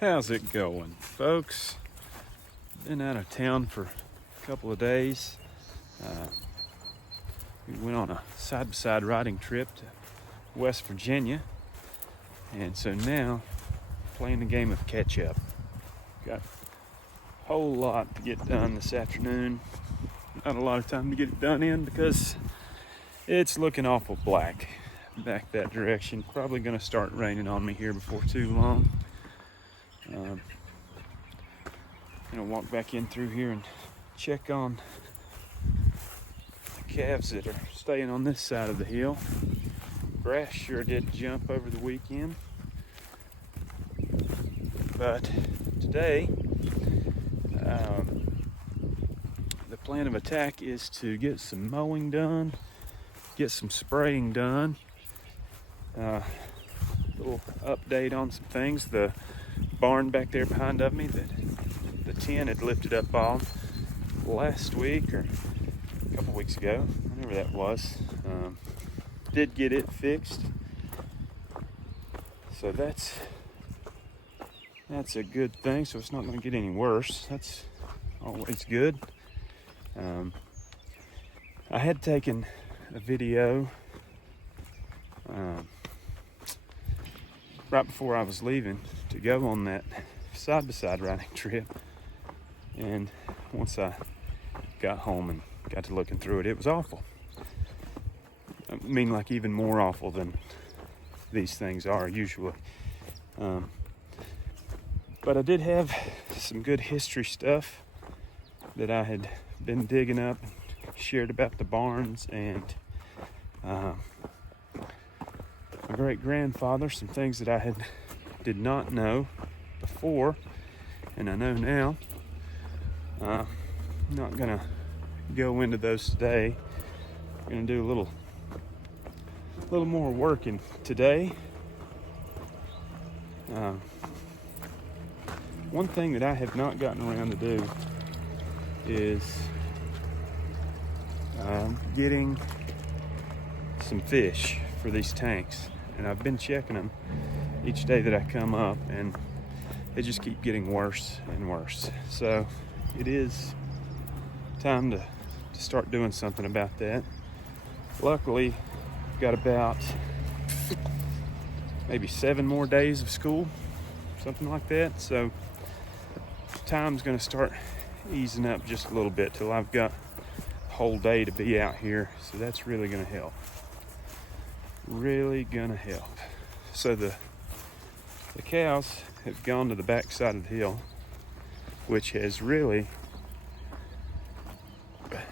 How's it going, folks? Been out of town for a couple of days. We went on a side-by-side riding trip to West Virginia, and so now playing the game of catch-up. Got a whole lot to get done this afternoon. Not a lot of time to get it done in because it's looking awful black back that direction. Probably going to start raining on me here before too long. Gonna walk back in through here and check on the calves that are staying on this side of the hill. Grass sure did jump over the weekend, but today the plan of attack is to get some mowing done, get some spraying done. Little update on some things. The barn back there behind of me that the tin had lifted up on last week or a couple weeks ago, whenever that was, did get it fixed. So that's a good thing. So it's not going to get any worse. That's always good. I had taken a video right before I was leaving to go on that side-by-side riding trip, and once I got home and got to looking through it, it was awful. I mean, like even more awful than these things are usually. But I did have some good history stuff that I had been digging up, shared about the barns and my great-grandfather, some things that I did not know before, and I know now. I'm not gonna go into those today. I'm gonna do a little more working today. One thing that I have not gotten around to do is getting some fish for these tanks, and I've been checking them each day that I come up, and they just keep getting worse and worse. So it is time to start doing something about that. Luckily, I've got about maybe 7 more days of school, something like that. So time's going to start easing up just a little bit till I've got a whole day to be out here. So that's really going to help. Really going to help. So the cows have gone to the back side of the hill, which has really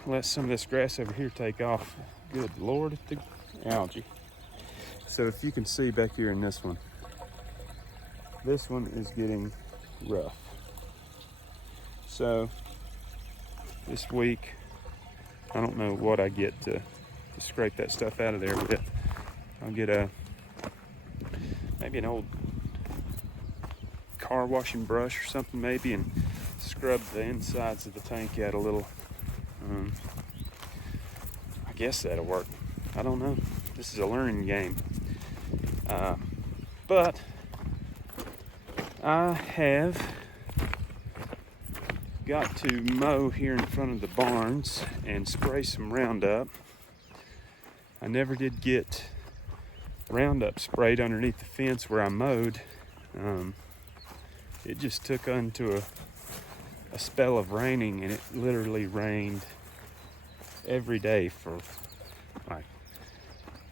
let some of this grass over here take off. Good Lord, at the algae. So if you can see back here in this one is getting rough. So this week, I don't know what I get to scrape that stuff out of there with. I'll get maybe an old car washing brush or something maybe, and scrub the insides of the tank out a little. I guess that'll work. I don't know. This is a learning game. But I have got to mow here in front of the barns and spray some Roundup. I never did get Roundup sprayed underneath the fence where I mowed. It just took onto a spell of raining, and it literally rained every day for like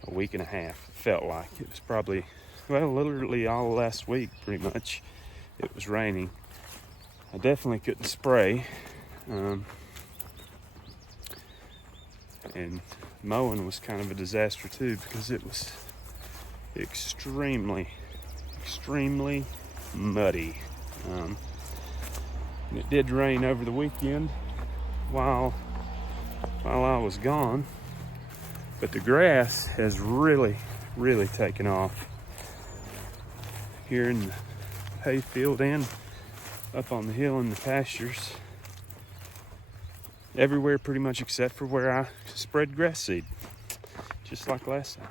a week and a half. It felt like it was probably, well, literally all last week pretty much it was raining. I definitely couldn't spray, and mowing was kind of a disaster too because it was extremely muddy. And it did rain over the weekend while I was gone, but the grass has really taken off here in the hayfield and up on the hill in the pastures. Everywhere pretty much except for where I spread grass seed, just like last time.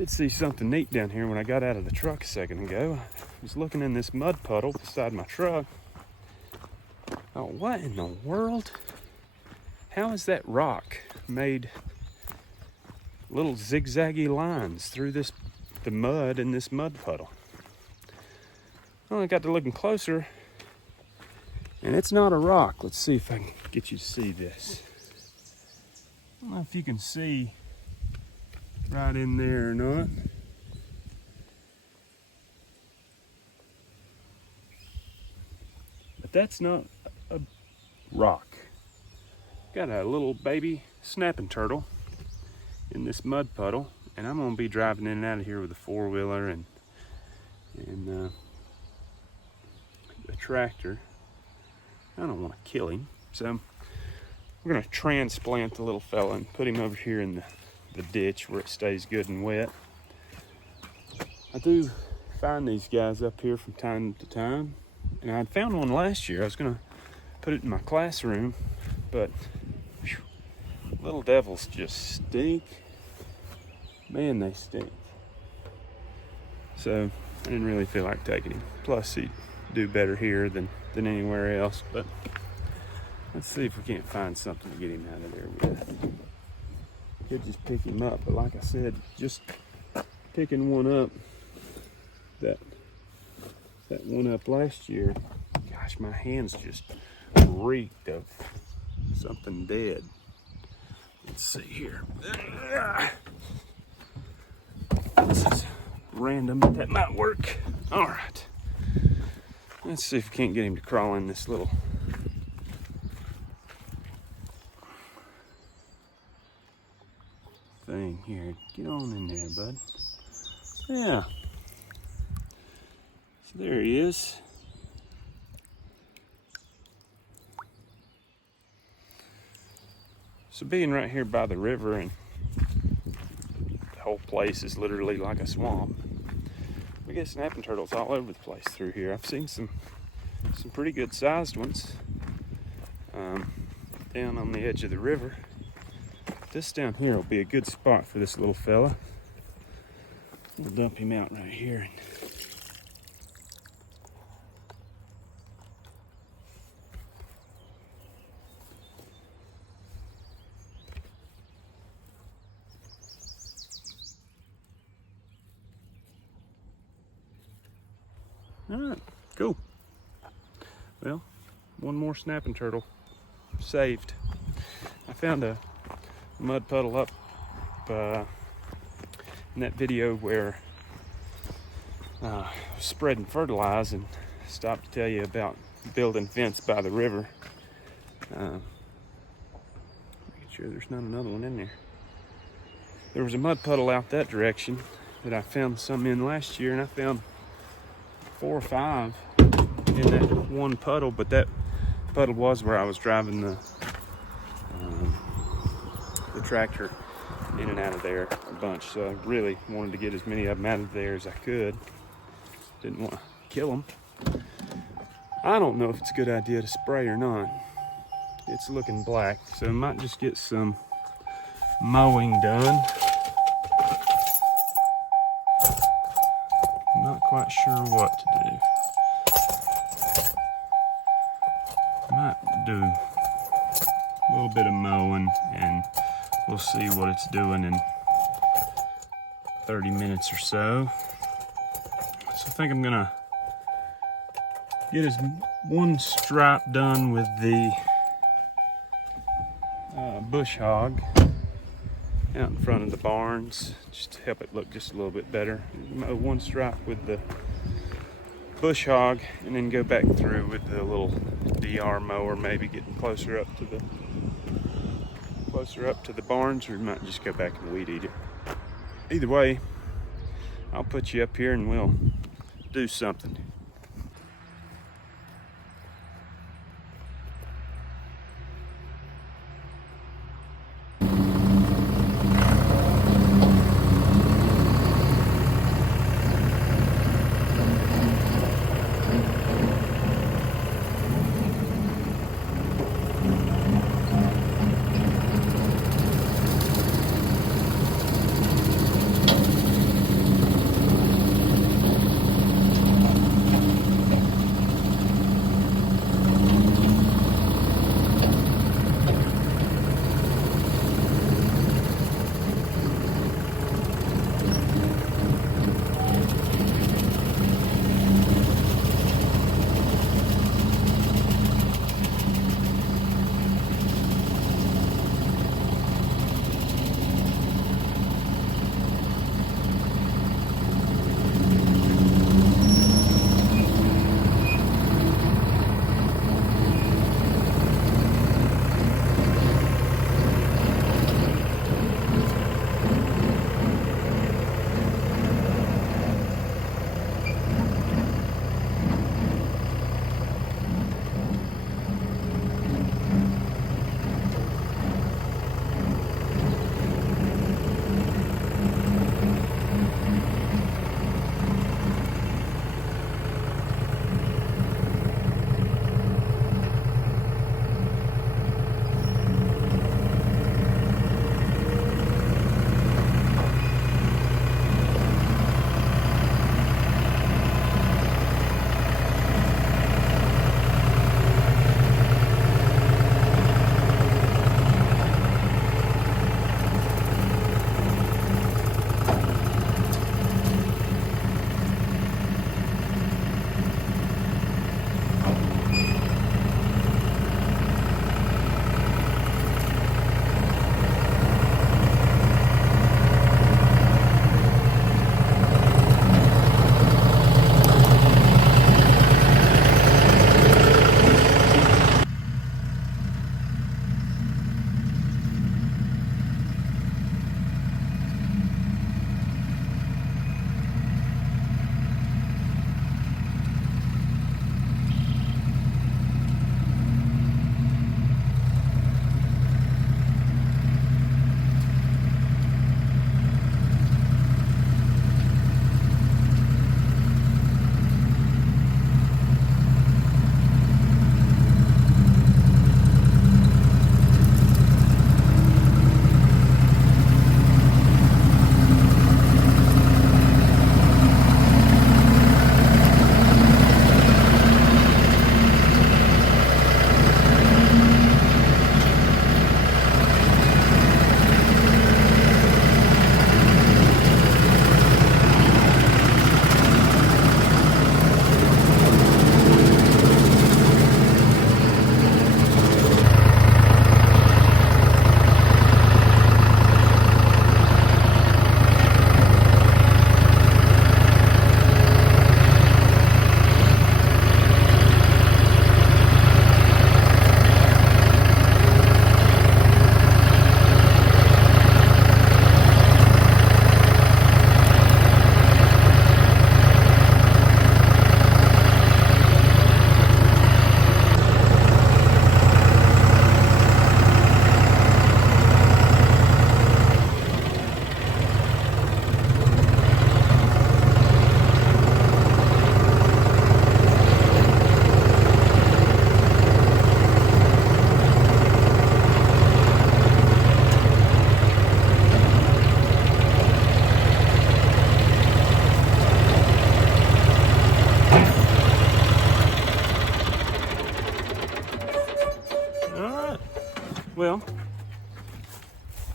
Did see something neat down here when I got out of the truck a second ago. I was looking in this mud puddle beside my truck. Oh, what in the world? How is that rock made little zigzaggy lines through the mud in this mud puddle? Well, I got to looking closer, and it's not a rock. Let's see if I can get you to see this. I don't know if you can see right in there or not. But that's not a rock. Got a little baby snapping turtle in this mud puddle, and I'm gonna be driving in and out of here with a four-wheeler and a tractor. I don't want to kill him, so we're gonna transplant the little fella and put him over here in the ditch where it stays good and wet. I do find these guys up here from time to time, and I found one last year. I was gonna put it in my classroom, but whew, little devils just stink. Man, they stink. So I didn't really feel like taking him. Plus, he'd do better here than anywhere else. But let's see if we can't find something to get him out of there with. Could just pick him up, but like I said, just picking one up, that one up last year, gosh, my hands just reeked of something dead. Let's see here. This is random, but that might work. All right. Let's see if we can't get him to crawl in this little thing here. Get on in there, bud. Yeah. So there he is. So being right here by the river, and the whole place is literally like a swamp, we get snapping turtles all over the place through here. I've seen some pretty good sized ones down on the edge of the river. This down here will be a good spot for this little fella. We'll dump him out right here. All right, cool. Well, one more snapping turtle saved. I found a mud puddle up in that video where I was spreading fertilizer and stopped to tell you about building fence by the river. Making sure there's not another one in there. There was a mud puddle out that direction that I found some in last year, and I found 4 or 5 in that one puddle, but that puddle was where I was driving the tractor in and out of there a bunch. So I really wanted to get as many of them out of there as I could. Didn't want to kill them. I don't know if it's a good idea to spray or not. It's looking black, so I might just get some mowing done. Not quite sure what to do. Might do a little bit of mowing, and we'll see what it's doing in 30 minutes or so. So I think I'm gonna get his one stripe done with the bush hog out in front of the barns, just to help it look just a little bit better. Mow one stripe with the bush hog, and then go back through with the little DR mower, maybe getting closer up to the barns, or we might just go back and weed eat it. Either way, I'll put you up here and we'll do something.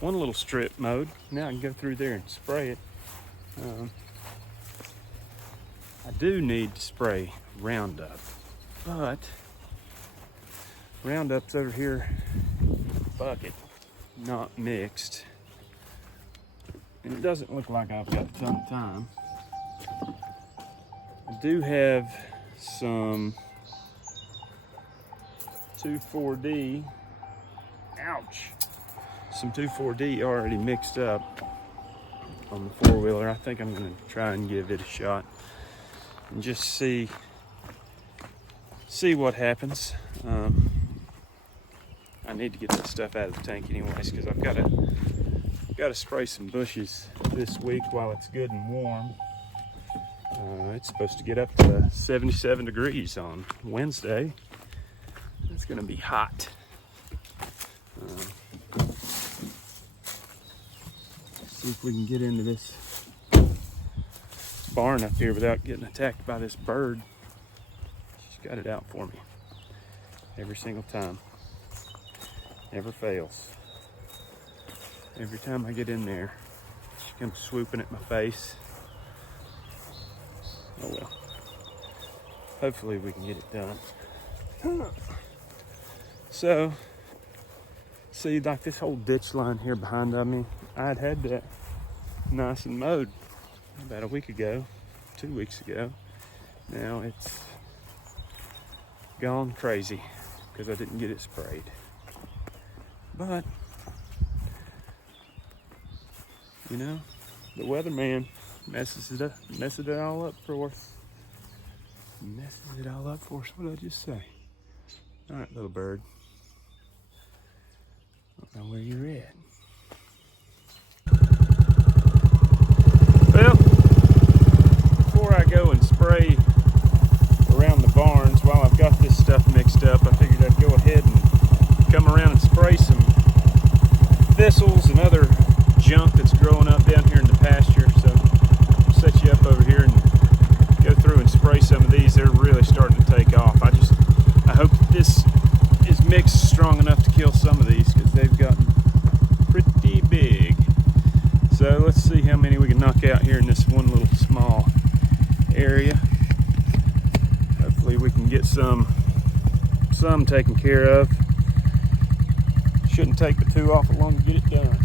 one little strip mowed. Now I can go through there and spray it. I do need to spray Roundup, but Roundup's over here in the bucket, not mixed. And it doesn't look like I've got a ton of time. I do have some 2,4-D, ouch, some 2,4-D already mixed up on the four-wheeler. I think I'm gonna try and give it a shot and just see what happens. I need to get that stuff out of the tank anyways, because I've got to spray some bushes this week while it's good and warm. It's supposed to get up to 77 degrees on Wednesday. It's going to be hot. See if we can get into this barn up here without getting attacked by this bird. She's got it out for me every single time. Never fails. Every time I get in there, she comes swooping at my face. Oh well. Hopefully we can get it done. So, see, like this whole ditch line here behind me, I'd had that nice and mowed about a week ago, 2 weeks ago. Now it's gone crazy because I didn't get it sprayed. But, you know, the weatherman messes it all up for us. Messes it all up for us. What did I just say? All right, little bird. I don't know where you're at. Well, before I go and spray around the barns, while I've got this stuff mixed up, I figured I'd go ahead and come around and spray some thistles and other junk that's growing up down here in the pasture. So I'll set you up over here and go through and spray some of these. They're really starting to take off. I hope that this is mixed strong enough to kill some of these because they've gotten pretty big. So let's see how many we can knock out here in this one little small area. Hopefully we can get some taken care of. Shouldn't take but too awful long to get it done.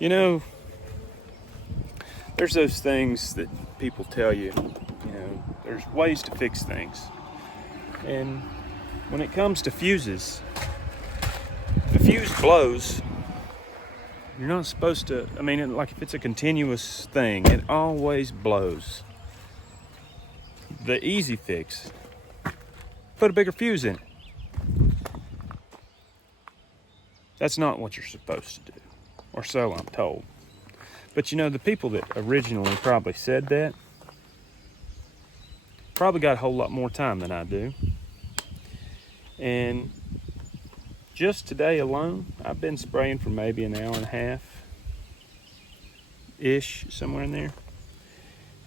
You know, there's those things that people tell you, there's ways to fix things. And when it comes to fuses, if the fuse blows, you're not supposed to, like if it's a continuous thing, it always blows. The easy fix, put a bigger fuse in it. That's not what you're supposed to do. Or so I'm told. But the people that originally probably said that probably got a whole lot more time than I do. And just today alone, I've been spraying for maybe an hour and a half-ish, somewhere in there.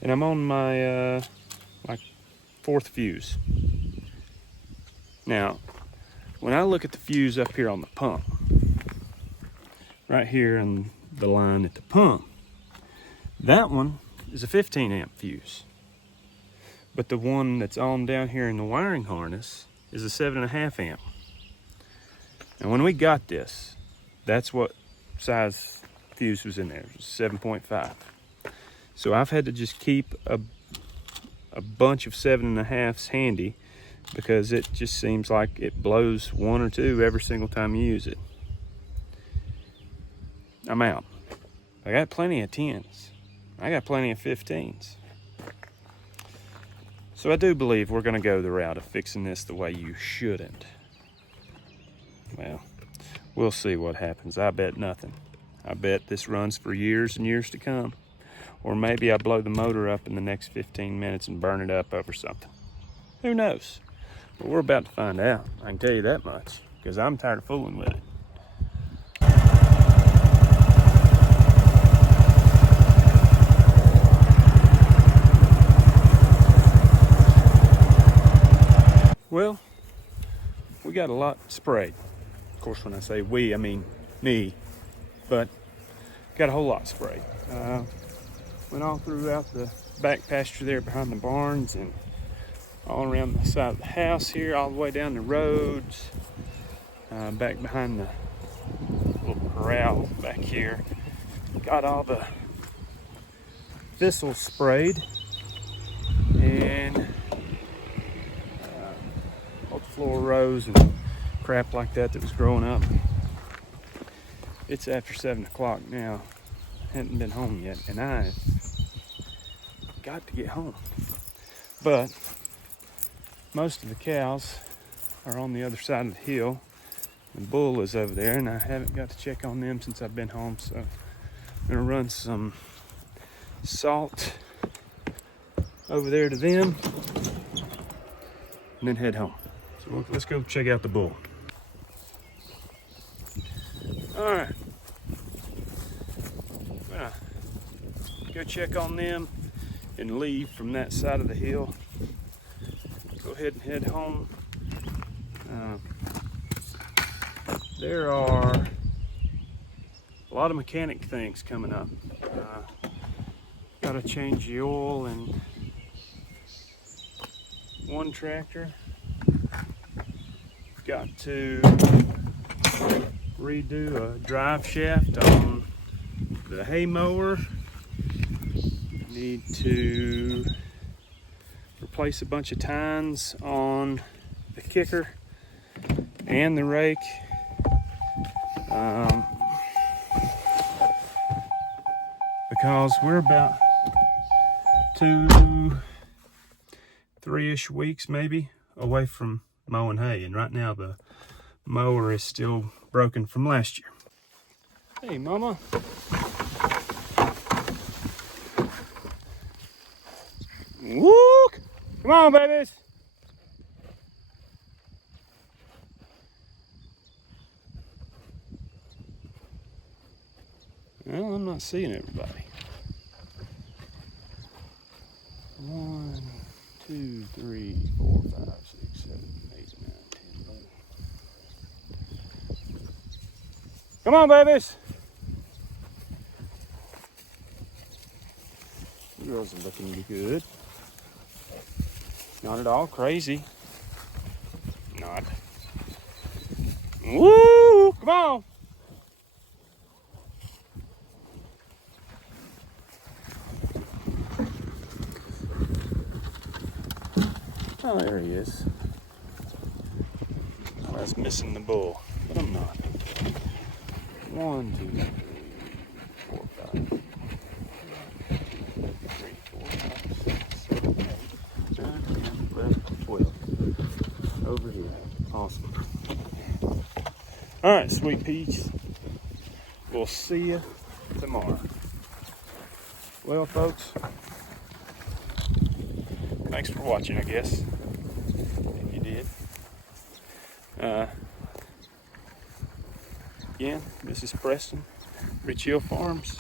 And I'm on my fourth fuse. Now, when I look at the fuse up here on the pump, right here on the line at the pump, that one is a 15 amp fuse. but the one that's on down here in the wiring harness is a 7.5 amp. And when we got this, that's what size fuse was in there. It was 7.5. So I've had to just keep a bunch of 7.5s handy, because it just seems like it blows one or two every single time you use it. I'm out. I got plenty of 10s. I got plenty of 15s. So I do believe we're gonna go the route of fixing this the way you shouldn't. Well, we'll see what happens. I bet nothing. I bet this runs for years and years to come. Or maybe I blow the motor up in the next 15 minutes and burn it up over something. Who knows? But we're about to find out. I can tell you that much, because I'm tired of fooling with it. Well, we got a lot sprayed. Of course, when I say we, I mean me. But got a whole lot sprayed. Went all throughout the back pasture there behind the barns, and all around the side of the house here, all the way down the roads, back behind the little corral back here. Got all the thistles sprayed, and all the floor rows and crap like that was growing up. It's after 7 o'clock now. I haven't been home yet, and I've got to get home. But most of the cows are on the other side of the hill. The bull is over there, and I haven't got to check on them since I've been home. So I'm gonna run some salt over there to them and then head home. So let's go check out the bull. All right, I'm gonna go check on them and leave from that side of the hill. Go ahead and head home. There are a lot of mechanic things coming up. Got to change the oil in one tractor. Got to redo a drive shaft on the hay mower. Need to replace a bunch of tines on the kicker and the rake. Because we're about 2-3-ish weeks maybe away from mowing hay, and right now the mower is still broken from last year. Hey mama. Woo! Come on, babies. Well, I'm not seeing everybody. 1, 2, 3, 4, 5, 6, 7, 8, 9, 10, 11. Come on, babies. You girls are looking good. Not at all crazy. Not. Woo! Come on. Oh, there he is. I was missing the bull, but I'm not. 1, 2, 3, 4, 5. 3, 4, 5, 6, 7, 8, 9, 10, 11, 12. Over here. Awesome. All right, sweet peas. We'll see you tomorrow. Well, folks, thanks for watching, I guess, if you did. Again, this is Preston, Rich Hill Farms.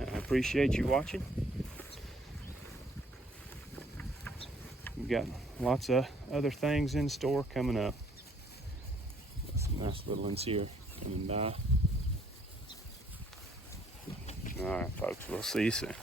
I appreciate you watching. We've got lots of other things in store coming up. Got some nice little ones here coming by. All right, folks, we'll see you soon.